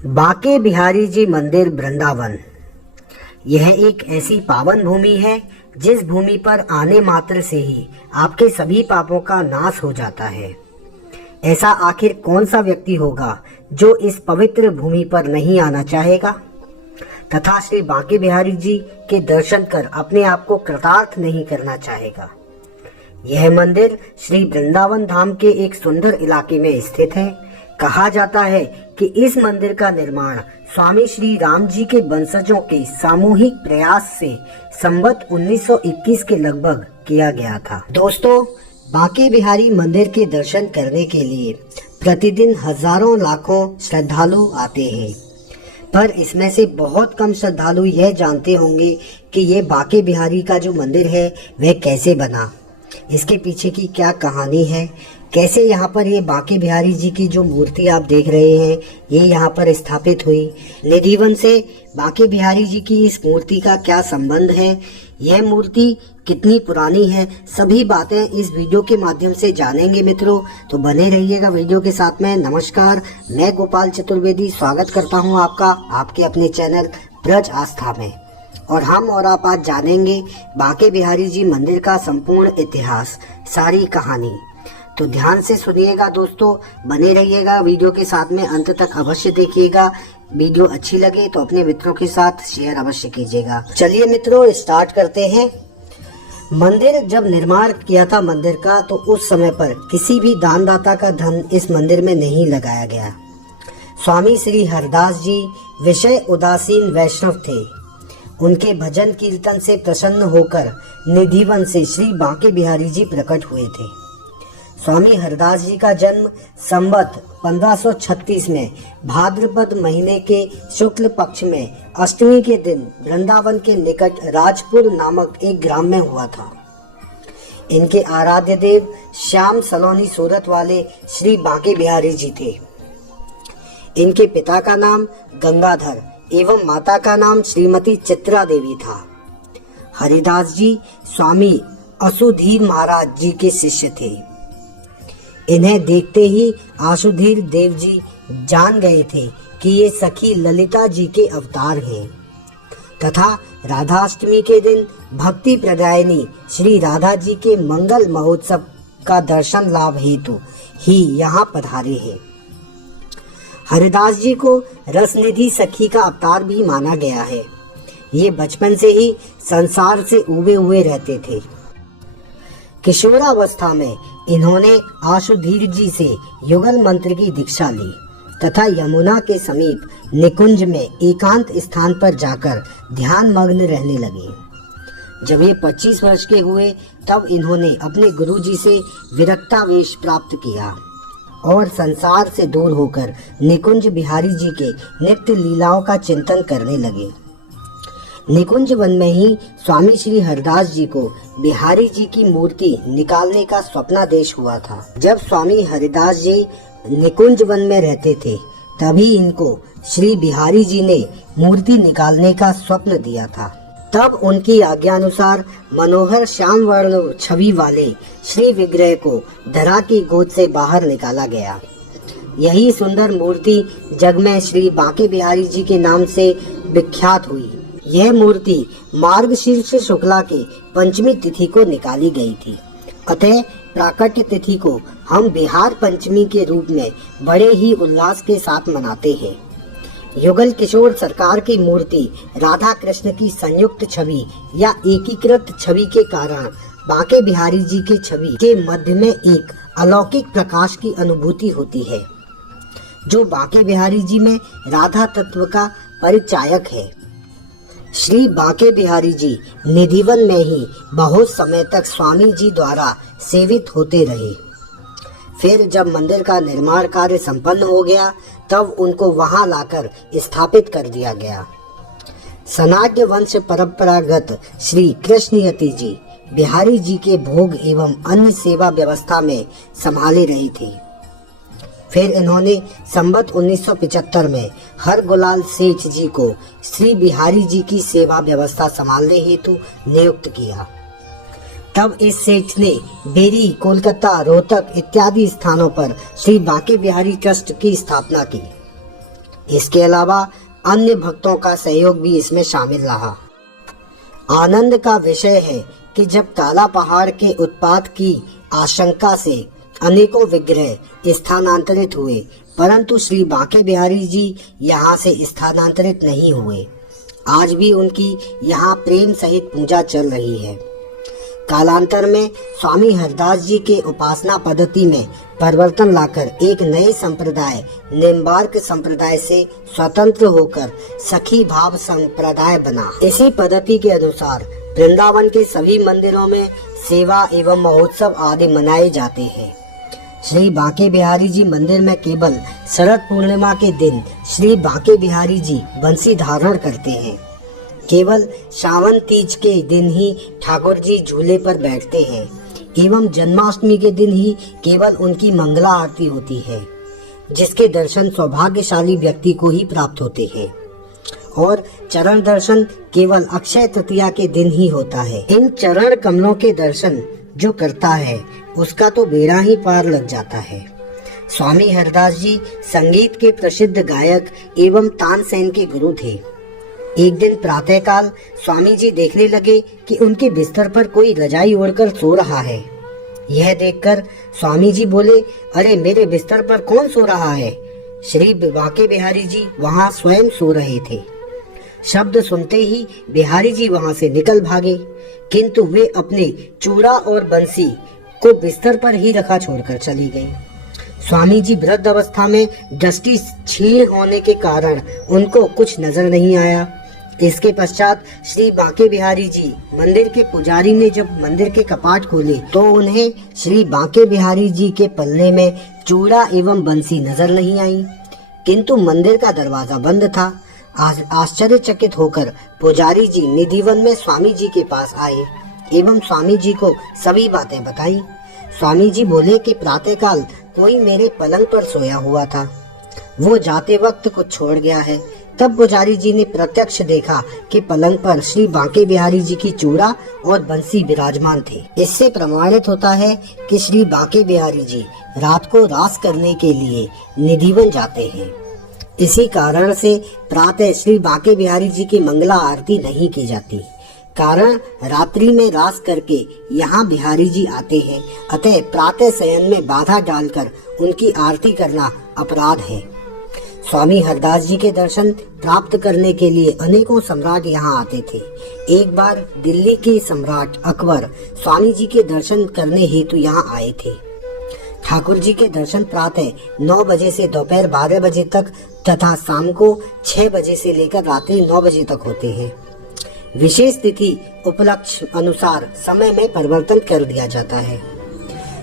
बांके बिहारी जी मंदिर वृंदावन। यह एक ऐसी पावन भूमि है जिस भूमि पर आने मात्र से ही आपके सभी पापों का नाश हो जाता है। ऐसा आखिर कौन सा व्यक्ति होगा जो इस पवित्र भूमि पर नहीं आना चाहेगा तथा श्री बांके बिहारी जी के दर्शन कर अपने आप को कृतार्थ नहीं करना चाहेगा। यह मंदिर श्री वृंदावन धाम के एक सुंदर इलाके में स्थित है। कहा जाता है कि इस मंदिर का निर्माण स्वामी श्री राम जी के वंशजों के सामूहिक प्रयास से संवत 1921 के लगभग किया गया था। दोस्तों, बांके बिहारी मंदिर के दर्शन करने के लिए प्रतिदिन हजारों लाखों श्रद्धालु आते हैं, पर इसमें से बहुत कम श्रद्धालु यह जानते होंगे कि ये बांके बिहारी का जो मंदिर है वह कैसे बना, इसके पीछे की क्या कहानी है, कैसे यहाँ पर ये बांके बिहारी जी की जो मूर्ति आप देख रहे हैं ये यहाँ पर स्थापित हुई, निधिवन से बांके बिहारी जी की इस मूर्ति का क्या संबंध है, यह मूर्ति कितनी पुरानी है, सभी बातें इस वीडियो के माध्यम से जानेंगे मित्रों। तो बने रहिएगा वीडियो के साथ में। नमस्कार, मैं गोपाल चतुर्वेदी स्वागत करता हूँ आपका आपके अपने चैनल ब्रज आस्था में। और हम और आप आज जानेंगे बांके बिहारी जी मंदिर का संपूर्ण इतिहास, सारी कहानी। तो ध्यान से सुनिएगा दोस्तों, बने रहिएगा वीडियो के साथ में, अंत तक अवश्य देखिएगा। वीडियो अच्छी लगे तो अपने मित्रों के साथ शेयर अवश्य कीजिएगा। चलिए मित्रों, स्टार्ट करते हैं। मंदिर जब निर्माण किया था मंदिर का, तो उस समय पर किसी भी दानदाता का धन इस मंदिर में नहीं लगाया गया। स्वामी श्री हरदास जी विषय उदासीन वैष्णव थे। उनके भजन कीर्तन से प्रसन्न होकर निधिवन से श्री बांके बिहारी जी प्रकट हुए थे। स्वामी हरदास जी का जन्म संवत 1536 में भाद्रपद महीने के शुक्ल पक्ष में अष्टमी के दिन वृंदावन के निकट राजपुर नामक एक ग्राम में हुआ था। इनके आराध्य देव श्याम सलोनी सूरत वाले श्री बांके बिहारी जी थे। इनके पिता का नाम गंगाधर एवं माता का नाम श्रीमती चित्रा देवी था। हरिदास जी स्वामी असुधीर महाराज जी के शिष्य थे। इन्हें देखते ही आशुधीर देव जी जान गए थे कि ये सखी ललिता जी के अवतार हैं तथा राधाष्टमी के दिन भक्ति प्रदायिनी श्री राधा जी के मंगल महोत्सव का दर्शन लाभ हेतु ही यहाँ पधारे हैं। हरिदास जी को रसनिधि सखी का अवतार भी माना गया है। ये बचपन से ही संसार से उबे हुए रहते थे। किशोरावस्था में इन्होंने आशुधीर जी से युगल मंत्र की दीक्षा ली तथा यमुना के समीप निकुंज में एकांत स्थान पर जाकर ध्यान मग्न रहने लगे। जब ये 25 वर्ष के हुए तब इन्होंने अपने गुरुजी से विरक्तावेश प्राप्त किया और संसार से दूर होकर निकुंज बिहारी जी के नित्य लीलाओं का चिंतन करने लगे। निकुंज वन में ही स्वामी श्री हरदास जी को बिहारी जी की मूर्ति निकालने का स्वप्नादेश हुआ था। जब स्वामी हरिदास जी निकुंज वन में रहते थे तभी इनको श्री बिहारी जी ने मूर्ति निकालने का स्वप्न दिया था। तब उनकी आज्ञानुसार मनोहर श्याम वर्ण छवि वाले श्री विग्रह को धरा की गोद से बाहर निकाला गया। यही सुंदर मूर्ति जग में श्री बांके बिहारी जी के नाम से विख्यात हुई। यह मूर्ति मार्गशीर्ष शुक्ला के पंचमी तिथि को निकाली गई थी। अतः प्राकट्य तिथि को हम बिहार पंचमी के रूप में बड़े ही उल्लास के साथ मनाते हैं। युगल किशोर सरकार की मूर्ति राधा कृष्ण की संयुक्त छवि या एकीकृत छवि के कारण बांके बिहारी जी के छवि के मध्य में एक अलौकिक प्रकाश की अनुभूति होती है, जो बांके बिहारी जी में राधा तत्व का परिचायक है। श्री बांके बिहारी जी निधिवन में ही बहुत समय तक स्वामी जी द्वारा सेवित होते रहे। फिर जब मंदिर का निर्माण कार्य संपन्न हो गया तब उनको वहां लाकर स्थापित कर दिया गया। सनाड्य वंश परंपरागत श्री कृष्णयति जी बिहारी जी के भोग एवं अन्य सेवा व्यवस्था में संभाले रहे थे। फिर इन्होंने संवत 1975 में हरगोलाल सेठ जी को श्री बिहारी जी की सेवा व्यवस्था संभालने हेतु नियुक्त किया। तब इस सेठ ने बेरी, कोलकाता, रोहतक इत्यादि स्थानों पर श्री बांके बिहारी ट्रस्ट की स्थापना की। इसके अलावा अन्य भक्तों का सहयोग भी इसमें शामिल रहा। आनंद का विषय है कि जब काला पहाड़ के उत्पात की आशंका से अनेकों विग्रह स्थानांतरित हुए, परंतु श्री बांके बिहारी जी यहाँ से स्थानांतरित नहीं हुए। आज भी उनकी यहाँ प्रेम सहित पूजा चल रही है। कालांतर में स्वामी हरदास जी के उपासना पद्धति में परिवर्तन लाकर एक नए संप्रदाय निम्बार्क संप्रदाय से स्वतंत्र होकर सखी भाव संप्रदाय बना। इसी पद्धति के अनुसार वृंदावन के सभी मंदिरों में सेवा एवं महोत्सव आदि मनाए जाते हैं। श्री बांके बिहारी जी मंदिर में केवल शरद पूर्णिमा के दिन श्री बांके बिहारी जी बंसी धारण करते हैं। केवल सावन तीज के दिन ही ठाकुर जी झूले पर बैठते हैं एवं जन्माष्टमी के दिन ही केवल उनकी मंगला आरती होती है, जिसके दर्शन सौभाग्यशाली व्यक्ति को ही प्राप्त होते हैं। और चरण दर्शन केवल अक्षय तृतीया के दिन ही होता है। इन चरण कमलों के दर्शन जो करता है उसका तो बेड़ा ही पार लग जाता है। स्वामी हरदास जी संगीत के प्रसिद्ध गायक एवं तानसेन के गुरु थे। एक दिन प्रातःकाल स्वामी जी देखने लगे कि उनके बिस्तर पर कोई रजाई ओढ़कर सो रहा है। यह देखकर स्वामी जी बोले, अरे मेरे बिस्तर पर कौन सो रहा है? श्री बांके बिहारी जी वहां स्वयं सो रहे थे। शब्द सुनते ही बिहारी जी वहां से निकल भागे, किंतु वे अपने चूड़ा और बंसी को बिस्तर पर ही रखा छोड़कर चली गई। स्वामी जी वृद्ध अवस्था में दृष्टि क्षीण होने के कारण उनको कुछ नजर नहीं आया। इसके पश्चात श्री बांके बिहारी जी मंदिर के पुजारी ने जब मंदिर के कपाट खोले तो उन्हें श्री बांके बिहारी जी के पल्ले में चूड़ा एवं बंसी नजर नहीं आई, किंतु मंदिर का दरवाजा बंद था। आश्चर्यचकित होकर पुजारी जी निधिवन में स्वामी जी के पास आए एवं स्वामी जी को सभी बातें बताई। स्वामी जी बोले कि प्रातःकाल कोई मेरे पलंग पर सोया हुआ था, वो जाते वक्त कुछ छोड़ गया है। तब पुजारी जी ने प्रत्यक्ष देखा कि पलंग पर श्री बांके बिहारी जी की चूड़ा और बंसी विराजमान थे। इससे प्रमाणित होता है कि श्री बांके बिहारी जी रात को रास करने के लिए निधिवन जाते हैं। इसी कारण से प्रातः श्री बांके बिहारी जी की मंगला आरती नहीं की जाती, कारण रात्रि में रास करके यहाँ बिहारी जी आते हैं, अतः प्रातः शयन में बाधा डालकर उनकी आरती करना अपराध है। स्वामी हरदास जी के दर्शन प्राप्त करने के लिए अनेकों सम्राट यहाँ आते थे। एक बार दिल्ली के सम्राट अकबर स्वामी जी के दर्शन करने हेतु यहाँ आए थे। ठाकुर जी के दर्शन प्रातः 9 बजे से दोपहर 12 बजे तक तथा शाम को 6 बजे से लेकर रात्रि 9 बजे तक होते हैं। विशेष तिथि उपलक्ष्य अनुसार समय में परिवर्तन कर दिया जाता है।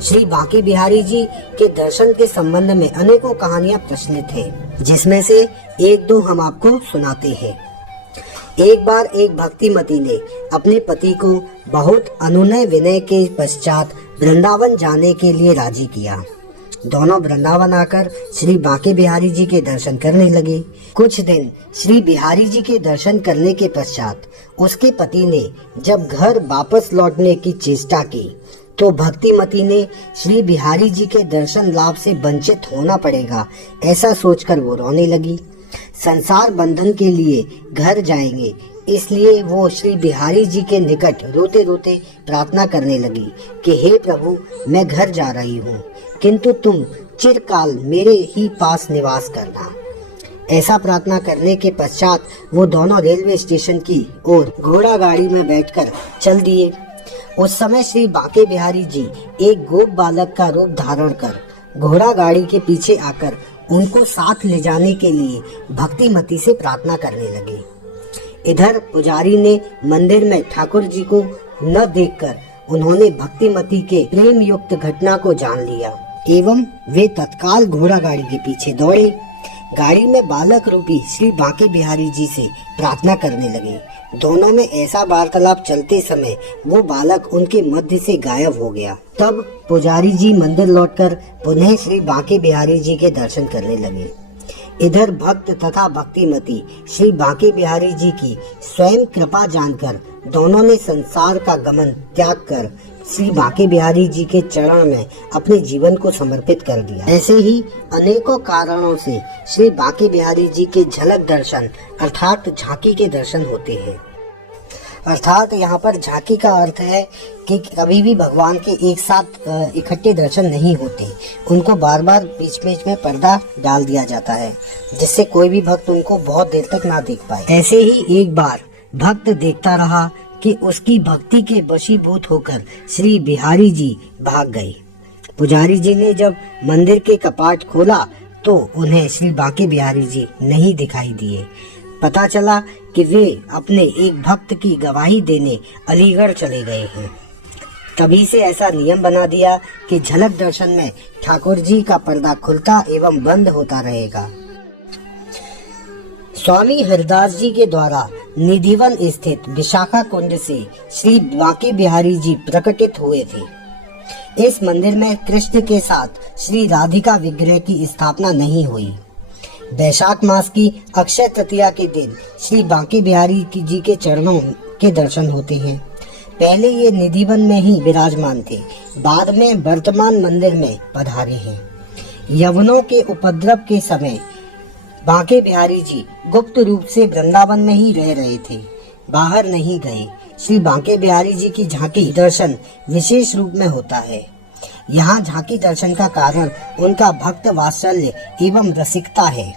श्री बांके बिहारी जी के दर्शन के संबंध में अनेकों कहानियां प्रचलित हैं, जिसमें से एक दो हम आपको सुनाते हैं। एक बार एक भक्तिमती ने अपने पति को बहुत अनुनय विनय के पश्चात वृंदावन जाने के लिए राजी किया। दोनों वृंदावन आकर श्री बांके बिहारी जी के दर्शन करने लगे। कुछ दिन श्री बिहारी जी के दर्शन करने के पश्चात उसके पति ने जब घर वापस लौटने की चेष्टा की तो भक्तिमती ने श्री बिहारी जी के दर्शन लाभ से वंचित होना पड़ेगा, ऐसा सोचकर वो रोने लगी। संसार बंधन के लिए घर जाएंगे, इसलिए वो श्री बिहारी जी के निकट रोते रोते प्रार्थना करने लगी कि हे प्रभु, मैं घर जा रही हूँ, किंतु तुम चिरकाल मेरे ही पास निवास करना। ऐसा प्रार्थना करने के पश्चात वो दोनों रेलवे स्टेशन की ओर घोड़ा गाड़ी में बैठकर चल दिए। उस समय श्री बांके बिहारी जी एक गोप बालक का रूप धारण कर घोड़ा गाड़ी के पीछे आकर उनको साथ ले जाने के लिए भक्तिमती से प्रार्थना करने लगे। इधर पुजारी ने मंदिर में ठाकुर जी को न देखकर उन्होंने भक्तिमती के प्रेम युक्त घटना को जान लिया एवं वे तत्काल घोड़ा गाड़ी के पीछे दौड़े। गाड़ी में बालक रूपी श्री बांके बिहारी जी से प्रार्थना करने लगे। दोनों में ऐसा वार्तालाप चलते समय वो बालक उनके मध्य से गायब हो गया। तब पुजारी जी मंदिर लौटकर पुनः श्री बांके बिहारी जी के दर्शन करने लगे। इधर भक्त तथा भक्तिमती श्री बांके बिहारी जी की स्वयं कृपा जानकर दोनों ने संसार का गमन त्याग कर श्री बांके बिहारी जी के चरण में अपने जीवन को समर्पित कर दिया। ऐसे ही अनेकों कारणों से श्री बांके बिहारी जी के झलक दर्शन अर्थात झांकी के दर्शन होते हैं। अर्थात यहाँ पर झांकी का अर्थ है कि कभी भी भगवान के एक साथ इकट्ठे दर्शन नहीं होते, उनको बार बार बीच बीच में पर्दा डाल दिया जाता है, जिससे कोई भी भक्त उनको बहुत देर तक ना देख पाए। ऐसे ही एक बार भक्त देखता रहा कि उसकी भक्ति के वशीभूत होकर श्री बिहारी जी भाग गए। पुजारी जी ने जब मंदिर के कपाट खोला तो उन्हें श्री बांके बिहारी जी नहीं दिखाई दिए। पता चला कि वे अपने एक भक्त की गवाही देने अलीगढ़ चले गए हैं। तभी से ऐसा नियम बना दिया कि झलक दर्शन में ठाकुर जी का पर्दा खुलता एवं बंद होता रहेगा। स्वामी हरिदास जी के द्वारा निधिवन स्थित विशाखा कुंड से श्री बांके बिहारी जी प्रकटित हुए थे। इस मंदिर में कृष्ण के साथ श्री राधिका विग्रह की स्थापना नहीं हुई। वैशाख मास की अक्षय तृतीया के दिन श्री बांके बिहारी जी के चरणों के दर्शन होते हैं। पहले ये निधिवन में ही विराजमान थे, बाद में वर्तमान मंदिर में पधारे हैं। यवनों के उपद्रव के समय बांके बिहारी जी गुप्त रूप से वृंदावन में ही रह रहे थे, बाहर नहीं गए। श्री बांके बिहारी जी की झांकी दर्शन विशेष रूप में होता है। यहाँ झांकी दर्शन का कारण उनका भक्त वात्सल्य एवं रसिकता है।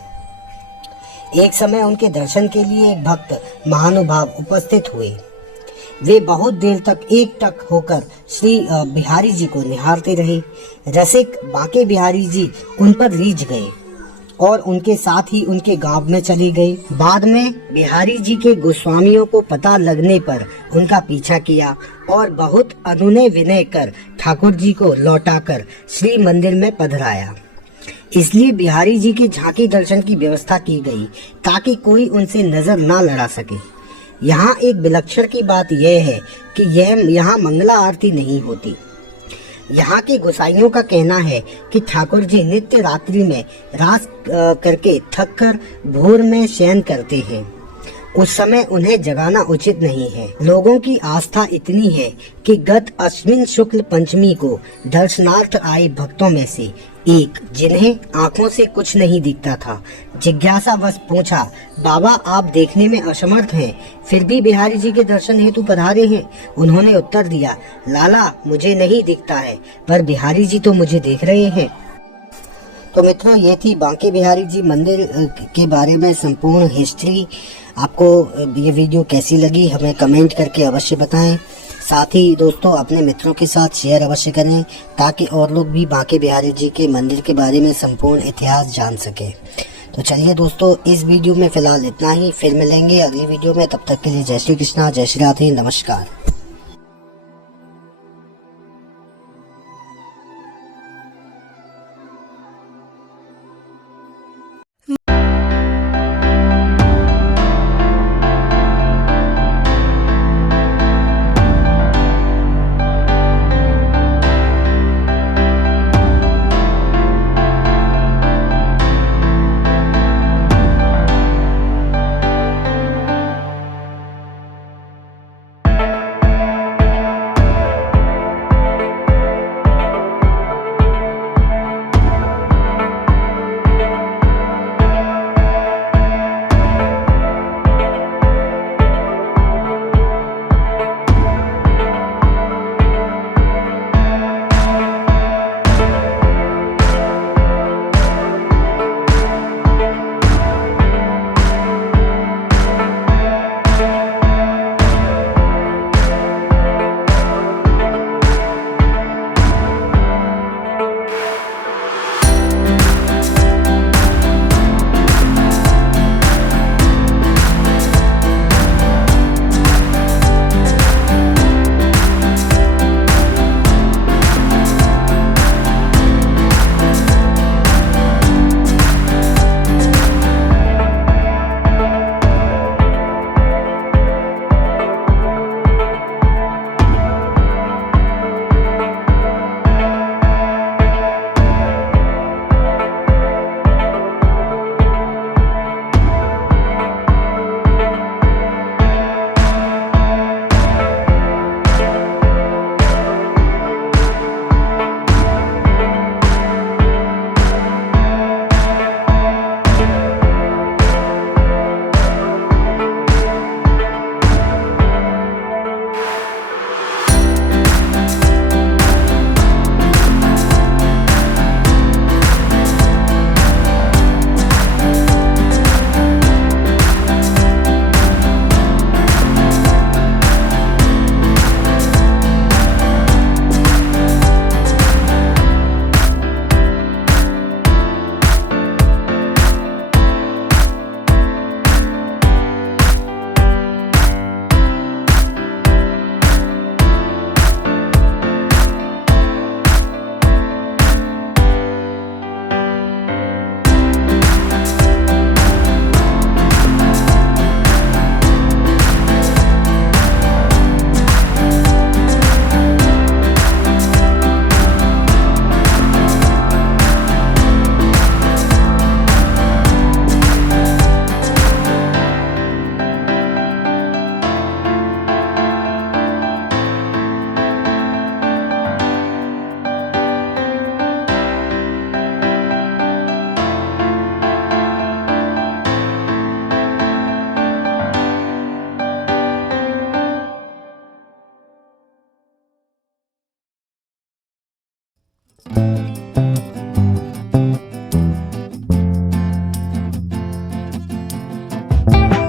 एक समय उनके दर्शन के लिए एक भक्त महानुभाव उपस्थित हुए। वे बहुत देर तक एकटक होकर श्री बिहारी जी को निहारते रहे। रसिक बांके बिहारी जी उन पर रीझ गए और उनके साथ ही उनके गांव में चले गए। बाद में बिहारी जी के गोस्वामियों को पता लगने पर उनका पीछा किया और बहुत अनुनय विनय कर ठाकुर जी को लौटाकर श्री मंदिर में पधराया। इसलिए बिहारी जी के झांकी दर्शन की व्यवस्था की गई ताकि कोई उनसे नजर ना लड़ा सके। यहाँ एक विलक्षण की बात यह है कि यहाँ मंगला आरती नहीं होती। यहाँ के गोसाइयों का कहना है कि ठाकुर जी नित्य रात्रि में रास करके थक कर भोर में शयन करते हैं। उस समय उन्हें जगाना उचित नहीं है। लोगों की आस्था इतनी है कि गत अश्विन शुक्ल पंचमी को दर्शनार्थ आए भक्तों में से एक, जिन्हें आंखों से कुछ नहीं दिखता था, जिज्ञासावश पूछा, बाबा आप देखने में असमर्थ हैं, फिर भी बिहारी जी के दर्शन हेतु पधारे हैं। उन्होंने उत्तर दिया, लाला मुझे नहीं दिखता है, पर बिहारी जी तो मुझे देख रहे हैं। तो मित्रों, ये थी बांके बिहारी जी मंदिर के बारे में संपूर्ण हिस्ट्री। आपको ये वीडियो कैसी लगी हमें कमेंट करके अवश्य बताएं। साथ ही दोस्तों अपने मित्रों के साथ शेयर अवश्य करें ताकि और लोग भी बांके बिहारी जी के मंदिर के बारे में संपूर्ण इतिहास जान सके। तो चलिए दोस्तों, इस वीडियो में फिलहाल इतना ही। फिर मिलेंगे अगली वीडियो में। तब तक के लिए जय श्री कृष्णा, जय श्री राधे, नमस्कार। है।